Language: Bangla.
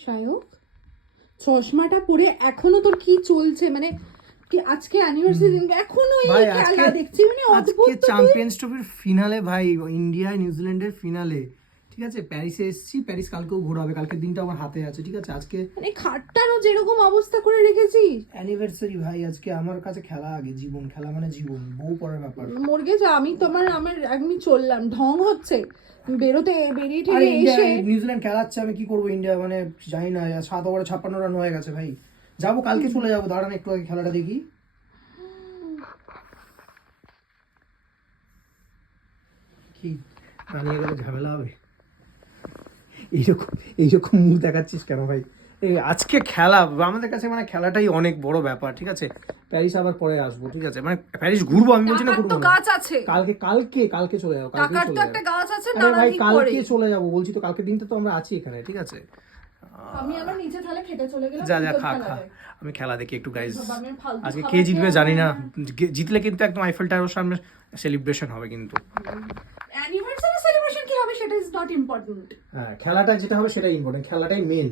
শায়ক চশমাটা পরে এখনো তোর কি চলছে, মানে কি আজকে অ্যানিভার্সারি দিন এখনো এই ভাই খেলা দেখছি, মানে আজকে অদ্ভুত তো তুই। চ্যাম্পিয়ন্স ট্রফির ফিনালে ভাই, ইন্ডিয়া নিউজিল্যান্ডের ফিনালে, ঠিক আছে? প্যারিসে এসেছি, প্যারিস কালকেও ঘোরা হবে, কালকের দিনটা আমার হাতে আছে, ঠিক আছে? আজকে মানে খাটটারও যেরকম অবস্থা করে রেখেছি, অ্যানিভার্সারি ভাই, আজকে আমার কাছে খেলা আগে, জীবন, খেলা মানে জীবন, বউ পরের ব্যাপার। মর্গে যা, আমি চললাম, ঢং হচ্ছে বেরিয়ে আরে ঠেলে ইন্ডিয়া এসে। নিউজিল্যান্ড খেলাচ্ছে, আমি কি করবো? ইন্ডিয়া মানে জানি না, 7 ওভারে 56 রান হয়ে গেছে ভাই। যাবো কালকে, চলে যাবো, দাঁড়ান একটু আগে খেলাটা দেখি। কি দাঁড়িয়ে গেলে ঝামেলা হবে? এইরকম এইরকম মুখ দেখাচ্ছিস কেন ভাই? এই আজকে খেলা আমাদের কাছে, মানে খেলাটাই অনেক বড় ব্যাপার, ঠিক আছে? প্যারিস আবার পরে আসবো, ঠিক আছে? মানে প্যারিস ঘুরবো, আমি বলছি না টাকার তো ঘুরবো না। গাছ আছে, কালকে কালকে কালকে চলে যাবো, কালকে টাকার তো চলে একটা যাবো। গাছ আছে, আরে ভাই নানাদিন পরে। কালকে চলে যাবো বলছি তো, কালকে দিনটা তো আমরা আছি এখানে, ঠিক আছে? আমি আমার নিচে তাহলে খেতে চলে গেলাম। যা তুই যা তোর খা খেলা খা, দেখ। আমি খেলা দেখি একটু গাইজ। বাবা, আমি আর ফালতু আজকে খাবার কে জিতবে খেয়ে জানি না, আমার- জিতলে কিন্তু একদম আইফেল টাওয়ারের সামনে সেলিব্রেশন হবে কিন্তু। অ্যানিভার্সারি সেলিব্রেশন কি হবে সেটা ইজ নট ইম্পর্টেন্ট। হ্যাঁ, খেলাটা যেটা হবে সেটাই ইম্পর্টেন্ট, খেলাটাই মেন।